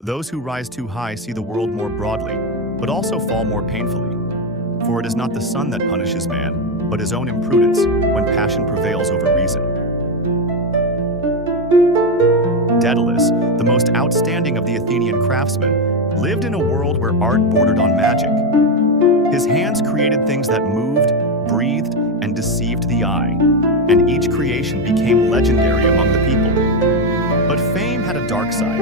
Those who rise too high see the world more broadly, but also fall more painfully. For it is not the sun that punishes man, but his own imprudence when passion prevails over reason. Daedalus, the most outstanding of the Athenian craftsmen, lived in a world where art bordered on magic. His hands created things that moved, breathed, and deceived the eye, and each creation became legendary among the people. But fame had a dark side,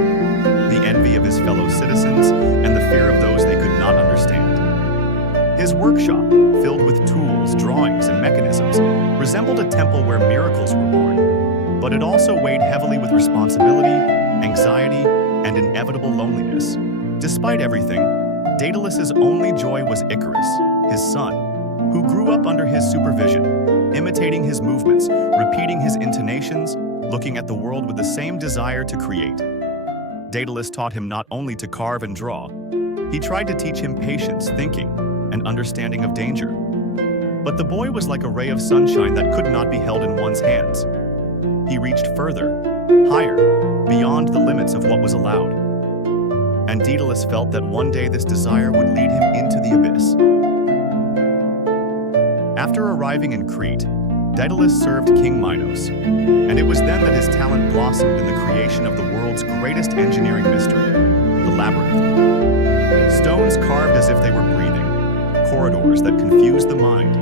the envy of his fellow citizens and the fear of those they could not understand. His workshop, filled with tools, drawings, and mechanisms, resembled a temple where miracles were born, but it also weighed heavily with responsibility, anxiety, and inevitable loneliness. Despite everything, Daedalus's only joy was Icarus, his son, who grew up under his supervision, imitating his movements, repeating his intonations, looking at the world with the same desire to create. Daedalus taught him not only to carve and draw, he tried to teach him patience, thinking, and understanding of danger. But the boy was like a ray of sunshine that could not be held in one's hands. He reached further, higher, beyond the limits of what was allowed. And Daedalus felt that one day this desire would lead him into the abyss. After arriving in Crete, Daedalus served King Minos, and it was then that his talent blossomed in the creation of the world's greatest engineering mystery, the labyrinth. Stones carved as if they were breathing, corridors that confused the mind,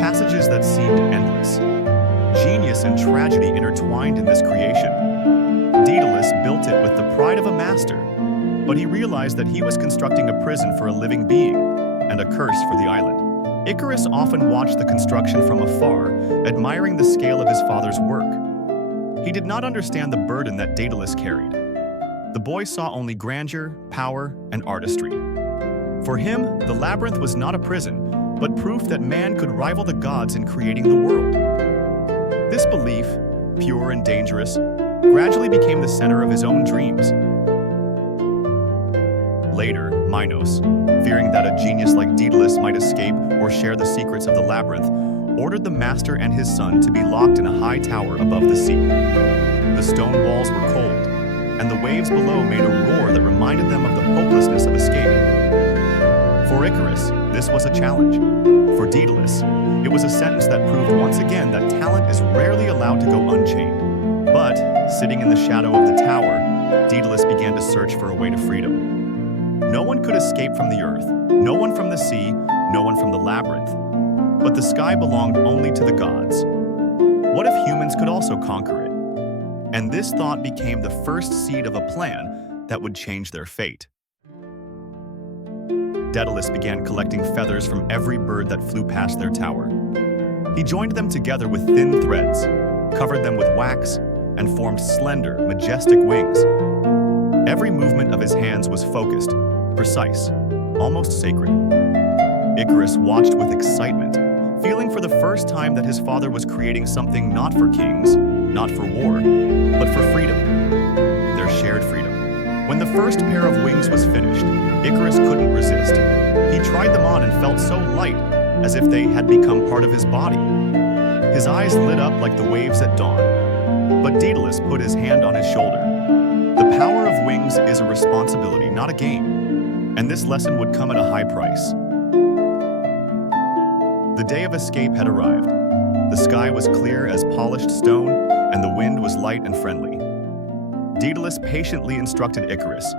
passages that seemed endless. Genius and tragedy intertwined in this creation. Daedalus built it with the pride of a master, but he realized that he was constructing a prison for a living being and a curse for the island. Icarus often watched the construction from afar, admiring the scale of his father's work. He did not understand the burden that Daedalus carried. The boy saw only grandeur, power, and artistry. For him, the labyrinth was not a prison, but proof that man could rival the gods in creating the world. This belief, pure and dangerous, gradually became the center of his own dreams. Later, Minos, fearing that a genius like Daedalus might escape or share the secrets of the labyrinth, ordered the master and his son to be locked in a high tower above the sea. The stone walls were cold, and the waves below made a roar that reminded them of the hopelessness of escape. For Icarus, this was a challenge. For Daedalus, it was a sentence that proved once again that talent is rarely allowed to go unchained. But, sitting in the shadow of the tower, Daedalus began to search for a way to freedom. No one could escape from the earth, no one from the sea, no one from the labyrinth. But the sky belonged only to the gods. What if humans could also conquer it? And this thought became the first seed of a plan that would change their fate. Daedalus began collecting feathers from every bird that flew past their tower. He joined them together with thin threads, covered them with wax, and formed slender, majestic wings. Every movement of his hands was focused, precise, almost sacred. Icarus watched with excitement, feeling for the first time that his father was creating something not for kings, not for war, but for freedom, their shared freedom. When the first pair of wings was finished, Icarus couldn't resist. He tried them on and felt so light, as if they had become part of his body. His eyes lit up like the waves at dawn. But Daedalus put his hand on his shoulder. The power of wings is a responsibility, not a game, and this lesson would come at a high price. The day of escape had arrived. The sky was clear as polished stone, and the wind was light and friendly. Daedalus patiently instructed Icarus,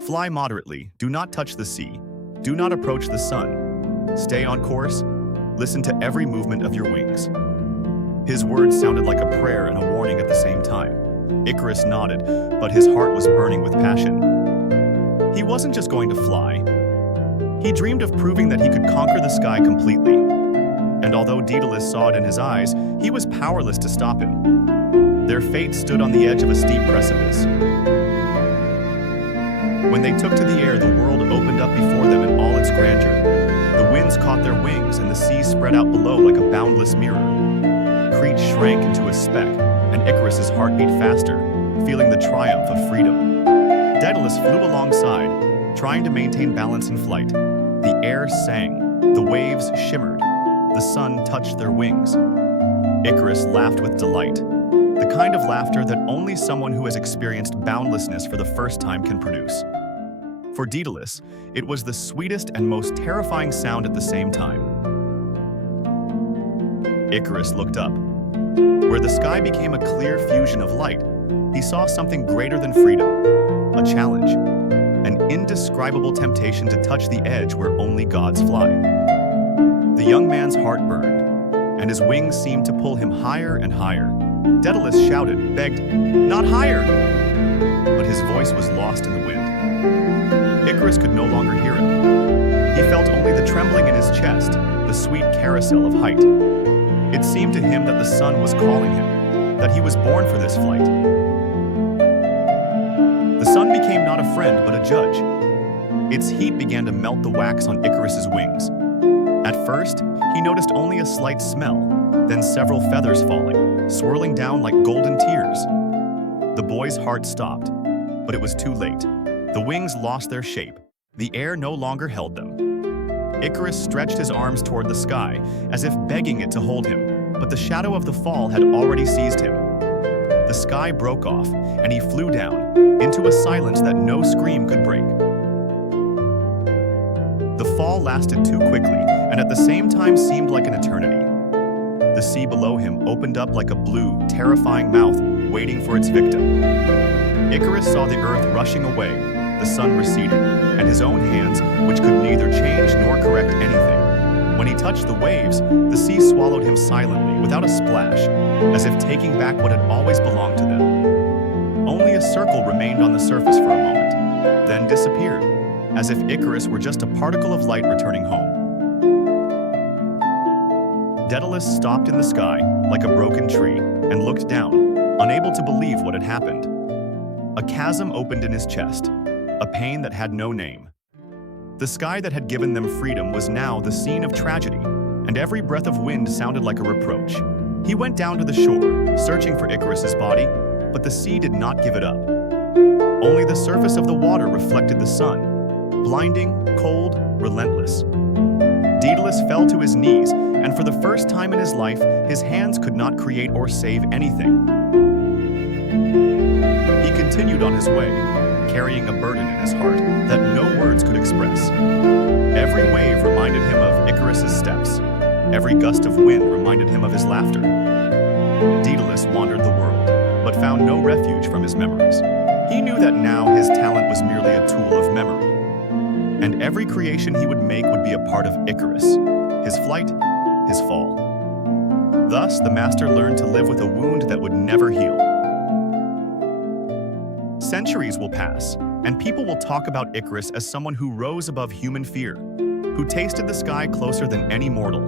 "Fly moderately, do not touch the sea, do not approach the sun. Stay on course, listen to every movement of your wings." His words sounded like a prayer and a warning at the same time. Icarus nodded, but his heart was burning with passion. He wasn't just going to fly. He dreamed of proving that he could conquer the sky completely. And although Daedalus saw it in his eyes, he was powerless to stop him. Their fate stood on the edge of a steep precipice. When they took to the air, the world opened up before them in all its grandeur. The winds caught their wings, and the sea spread out below like a boundless mirror. Crete shrank into a speck, and Icarus's heart beat faster, feeling the triumph of freedom. Daedalus flew alongside, trying to maintain balance in flight. The air sang, the waves shimmered, the sun touched their wings. Icarus laughed with delight. the kind of laughter that only someone who has experienced boundlessness for the first time can produce. For Daedalus, it was the sweetest and most terrifying sound at the same time. Icarus looked up. Where the sky became a clear fusion of light, he saw something greater than freedom, a challenge, an indescribable temptation to touch the edge where only gods fly. The young man's heart burned, and his wings seemed to pull him higher and higher. Daedalus shouted, begged, "Not higher!" But his voice was lost in the wind. Icarus could no longer hear him. He felt only the trembling in his chest, the sweet carousel of height. It seemed to him that the sun was calling him, that he was born for this flight. The sun became not a friend but a judge. Its heat began to melt the wax on Icarus's wings. At first, he noticed only a slight smell, then several feathers falling, swirling down like golden tears. The boy's heart stopped, but it was too late. The wings lost their shape. The air no longer held them. Icarus stretched his arms toward the sky, as if begging it to hold him, but the shadow of the fall had already seized him. The sky broke off, and he flew down, into a silence that no scream could break. The fall lasted too quickly, and at the same time seemed like an eternity. The sea below him opened up like a blue, terrifying mouth, waiting for its victim. Icarus saw the earth rushing away, the sun receding, and his own hands, which could neither change nor correct anything. When he touched the waves, the sea swallowed him silently, without a splash, as if taking back what had always belonged to them. Only a circle remained on the surface for a moment, then disappeared, as if Icarus were just a particle of light returning home. Daedalus stopped in the sky, like a broken tree, and looked down, unable to believe what had happened. A chasm opened in his chest, a pain that had no name. The sky that had given them freedom was now the scene of tragedy, and every breath of wind sounded like a reproach. He went down to the shore, searching for Icarus's body, but the sea did not give it up. Only the surface of the water reflected the sun, blinding, cold, relentless. Daedalus fell to his knees, and for the first time in his life, his hands could not create or save anything. He continued on his way, carrying a burden in his heart that no words could express. Every wave reminded him of Icarus's steps. Every gust of wind reminded him of his laughter. Daedalus wandered the world, but found no refuge from his memories. He knew that now his talent was merely a tool of memory, and every creation he would make would be a part of Icarus, his flight, his fall. Thus, the master learned to live with a wound that would never heal. Centuries will pass, and people will talk about Icarus as someone who rose above human fear, who tasted the sky closer than any mortal.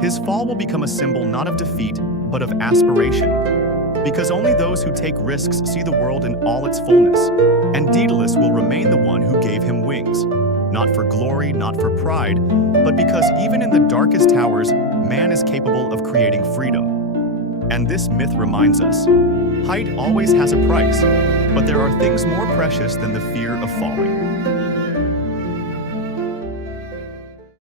His fall will become a symbol not of defeat, but of aspiration, because only those who take risks see the world in all its fullness, and Daedalus will remain the one who gave him wings, not for glory, not for pride, but because even in the darkest towers, man is capable of creating freedom. And this myth reminds us, height always has a price, but there are things more precious than the fear of falling.